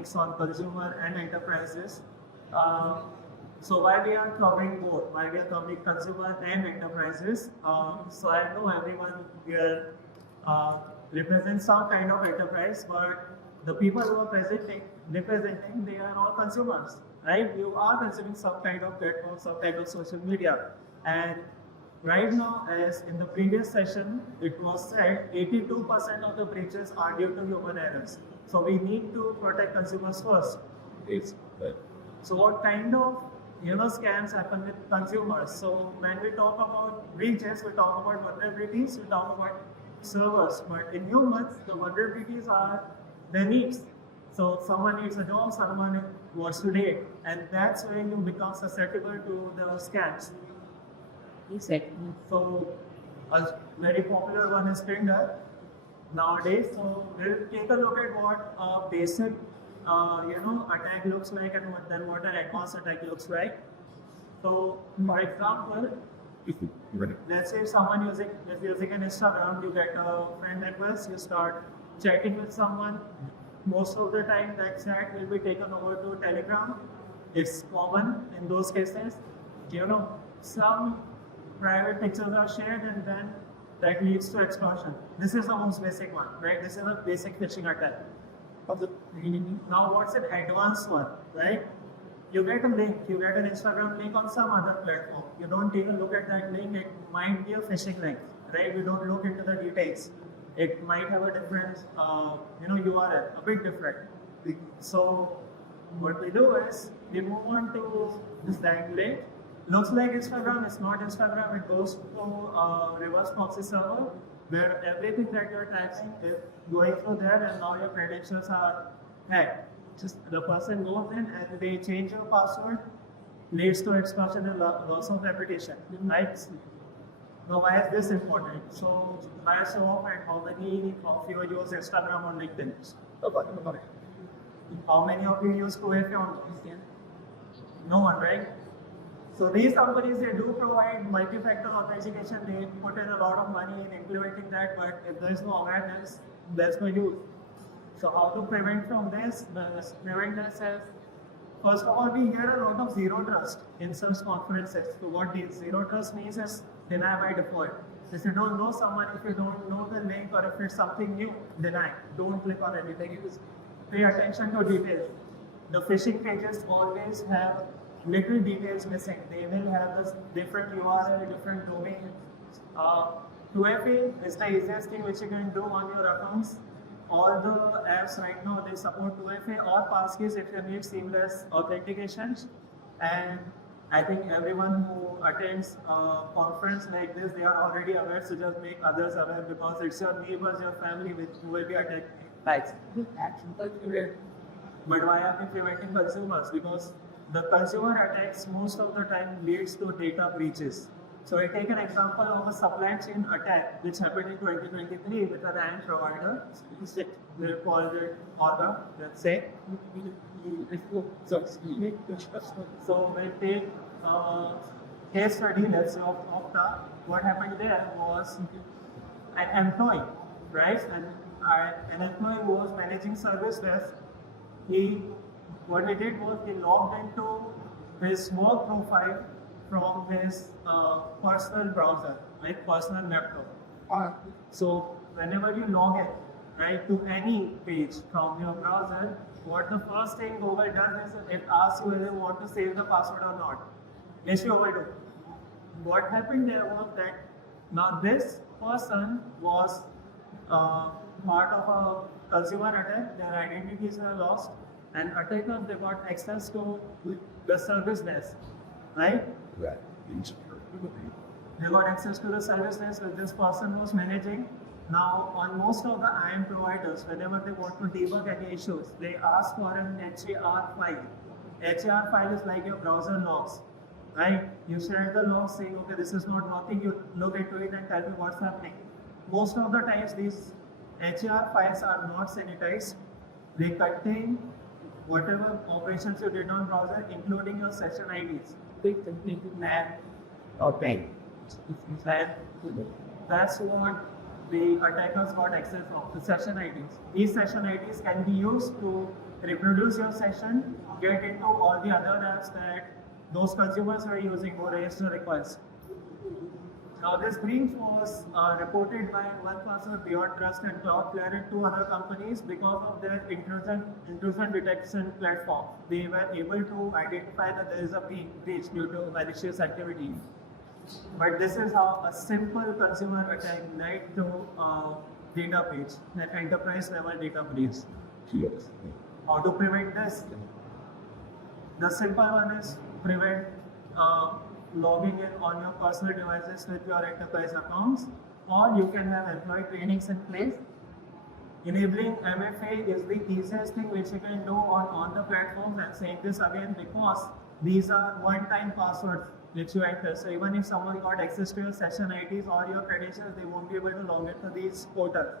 topics on consumer and enterprises. Uh, so why we are covering both? Why we are covering consumer and enterprises? So I know everyone here represents some kind of enterprise, but the people who are representing, they are all consumers, right? You are consuming some kind of platform, some kind of social media, and right now, as in the previous session, it was said 82% of the breaches are due to human errors. So we need to protect consumers first. It's So what kind of scams happen with consumers? So when we talk about breaches, we talk about vulnerabilities, we talk about servers. But in humans, the vulnerabilities are their needs. So someone needs a job, someone wants to date, and that's when you become susceptible to the scams. Exactly. So a very popular one is Tinder nowadays. So we'll take a look at what a basic attack looks like and what an advanced attack looks like. So for example, let's say someone is using an Instagram, you get a friend request, you start chatting with someone. Most of the time that chat will be taken over to Telegram. It's common in those cases. Some private pictures are shared and then that leads to extortion. This is the most basic one, right? This is a basic phishing attack. Now what's an advanced one, right? You get a link, you get an Instagram link on some other platform. You don't take a look at that link, it might be a phishing link, right? We don't look into the details. It might have a different, URL, a bit different. So what we do is, we move on to this that link. Looks like Instagram, it's not Instagram, it goes to a reverse proxy server where everything that you're typing is going through there and now your credentials are hacked. Just the person goes in and they change your password, leads to extortion and loss of reputation, right? Now why is this important? So by show of and how many of you use Instagram or LinkedIn? How many of you use 2FA on LinkedIn? No one, right? So these companies, they do provide multi-factor authentication. They put in a lot of money in implementing that, but if there is no awareness, there's no use. So how to prevent from this? Prevent this is, first of all, we hear a lot of zero trust in such conferences. So what this zero trust means is deny by default. If you don't know someone, if you don't know the link, or if it's something new, deny. Don't click on anything. Pay attention to details. The phishing pages always have little details missing. They will have this different URL, different domain. 2FA is the easiest thing which you can do on your accounts. All the apps right now, they support 2FA or passkeys if you need seamless authentication. And I think everyone who attends a conference like this, they are already aware, so just make others aware because it's your neighbors, your family who will be attacked. Right. But why are we preventing consumers? Because the consumer attacks most of the time leads to data breaches. So I take an example of a supply chain attack which happened in 2023 with an IAM provider. We'll call it Orga, let's say. So we'll take a case study, let's say of Okta. What happened there was an employee, right? An employee who was managing service desk. What he did was he logged into his work profile from his personal browser, right, personal laptop. So whenever you log in, right, to any page from your browser, what the first thing Google does is it asks you whether you want to save the password or not. Yes, you will do. What happened there was that now this person was part of a consumer attack. Their identities were lost. And attackers, they got access to the service desk, right? Right. They got access to the service desk that this person was managing. Now, on most of the IAM providers, whenever they want to debug any issues, they ask for an HAR file. HAR file is like your browser logs, right? You share the logs saying, okay, this is not working, you look into it and tell me what's happening. Most of the times, these HAR files are not sanitized. They contain whatever operations you did on browser, including your session IDs. Okay. And that's what the attackers got access of, the session IDs. These session IDs can be used to reproduce your session, get into all the other apps that those consumers are using or register requests. Now, this breach was reported by one person beyond trust and Cloudflare and two other companies because of their intrusion detection platform. They were able to identify that there is a breach due to malicious activity. But this is how a simple consumer attack led to data breach, an enterprise level data breach. Yes. How to prevent this? The simple one is prevent logging in on your personal devices with your enterprise accounts, or you can have employee trainings in place. Enabling MFA is the easiest thing which you can do on the platforms. I'm saying this again because these are one-time passwords which you enter. So even if someone got access to your session IDs or your credentials, they won't be able to log into these portals.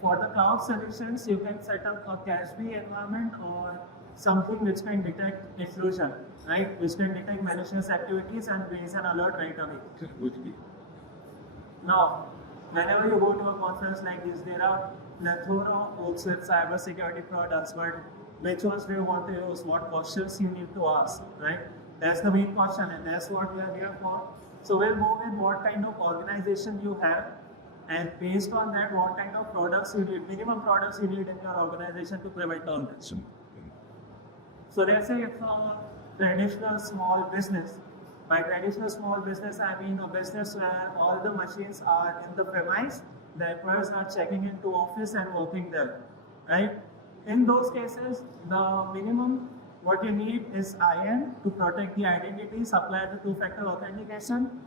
For the cloud solutions, you can set up a CASB environment or something which can detect intrusion, right? Which can detect malicious activities and raise an alert right away. Now, whenever you go to a conference like this, there are plethora of books with cybersecurity products, but which ones do you want to use? What questions you need to ask, right? That's the main question, and that's what we are here for. So we'll go with what kind of organization you have, and based on that, what kind of products you need, minimum products you need in your organization to prevent all this. So let's say it's a traditional small business. By traditional small business, I mean a business where all the machines are in the premise, the employees are checking into office and working there, right? In those cases, the minimum what you need is IAM to protect the identity, supply the two-factor authentication,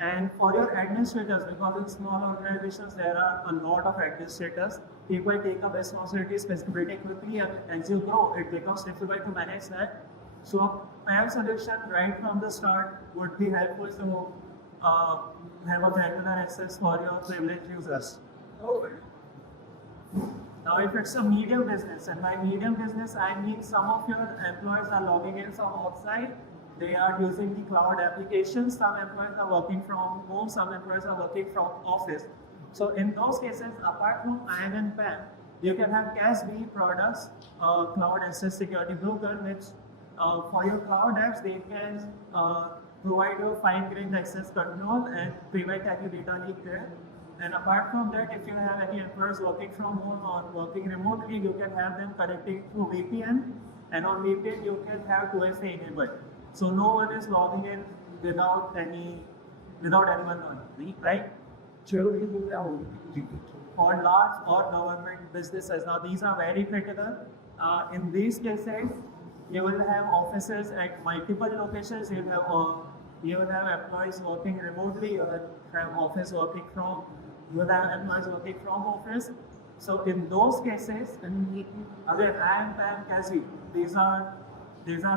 and for your administrators, because in small organizations there are a lot of administrators, people take up responsibilities pretty quickly, and as you grow, it becomes difficult to manage that. So a PAM solution right from the start would be helpful to have a granular access for your privileged users. Now, if it's a medium business, and by medium business, I mean some of your employees are logging in from outside, they are using the cloud applications, some employees are working from home, some employees are working from office. So in those cases, apart from IAM and PAM, you can have CASB products, Cloud Access Security Broker, which for your cloud apps, they can provide you fine-grained access control and prevent any data leak there. And apart from that, if you have any employees working from home or working remotely, you can have them connecting through VPN. And on VPN, you can have 2FA enabled. So no one is logging in without anyone knowing, right? For large or government businesses, now these are very critical. In these cases, you will have offices at multiple locations. You will have employees working remotely. You will have office working from. You will have employees working from office. So in those cases, again, IAM, PAM, CASB, these are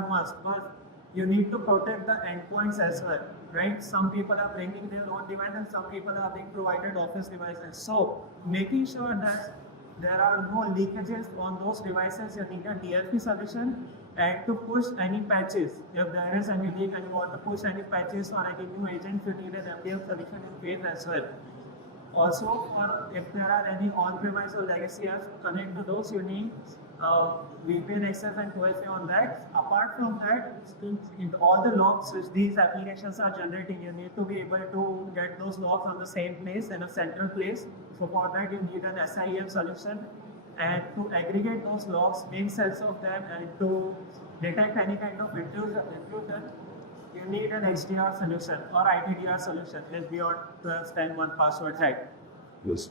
must. But you need to protect the endpoints as well, right? Some people are bringing their own device, and some people are being provided office devices. So making sure that there are no leakages on those devices, you need a DLP solution, and to push any patches. If there is any leak and you want to push any patches or any new agent, you need an MDF solution in place as well. Also, if there are any on-premise or legacy apps to connect to those, you need VPN access and 2FA on that. Apart from that, in all the logs which these applications are generating, you need to be able to get those logs on the same place, in a central place. So for that, you need an SIEM solution. And to aggregate those logs, make sense of them, and to detect any kind of intrusion, you need an XDR solution or ITDR solution with beyond 12-10-1 password type. Yes.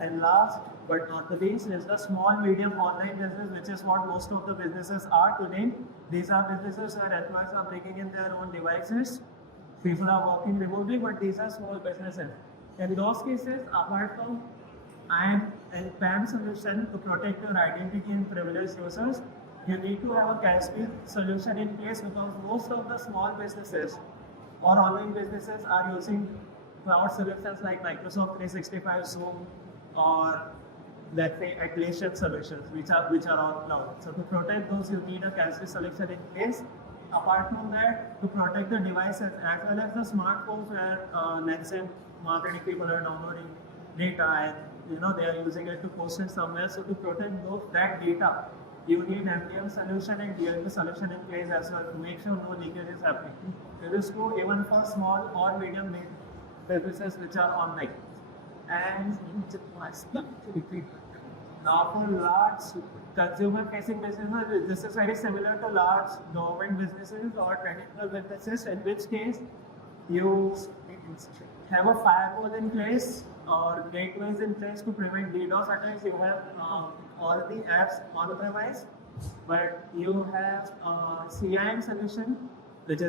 And last but not the least is the small medium online business, which is what most of the businesses are today. These are businesses where employees are bringing in their own devices. People are working remotely, but these are small businesses. In those cases, apart from IAM and PAM solution to protect your identity and privileged users, you need to have a CASB solution in place, because most of the small businesses or online businesses are using cloud solutions like Microsoft 365, Zoom, or let's say Atlassian solutions, which are on cloud. So to protect those, you need a CASB solution in place. Apart from that, to protect the devices as well as the smartphones where next-gen marketing people are downloading data, and they are using it to post it somewhere. So to protect that data, you need MDM solution and DLP solution in place as well to make sure no leakage is happening. This is true even for small or medium businesses which are online. And now for large consumer-facing businesses, this is very similar to large government businesses or traditional businesses, in which case you have a firewall in place or gateways in place to prevent DDoS attacks. You have all the apps on premise, but you have a CIAM solution, which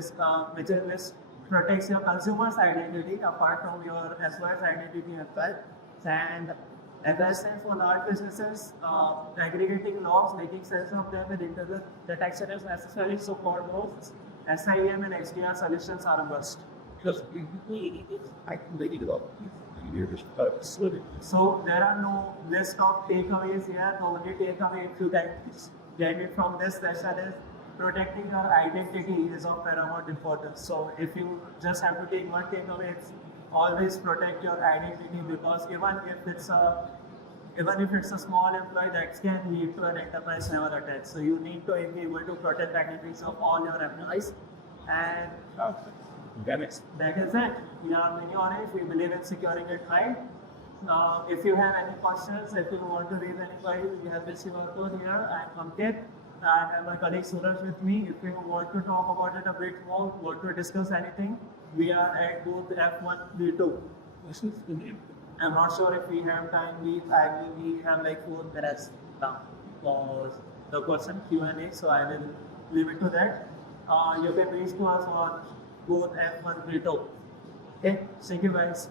protects your consumer's identity apart from your employer's identity as well. And as I said, for large businesses, aggregating logs, making sense of them with internal detection is necessary. So for those, SIEM and XDR solutions are a must. So there are no list of takeaways here. The only takeaway, if you get it from this session, is protecting your identity is of paramount importance. So if you just have to take one takeaway, it's always protect your identity, because even if it's a small employee, that can lead to an enterprise level attack. So you need to be able to protect identities of all your employees. And that is it. We are many on it. We believe in securing it right. If you have any questions, if you want to raise any queries, we have this QR code here. I'm Ankit, and I have my colleague Suraj with me. If you want to talk about it a bit more, want to discuss anything, we are at booth F1, B2. I'm not sure if we have time. We have like 4 minutes now for the question Q&A, so I will leave it to that. You can reach to us on booth F1, B2. Okay, thank you guys.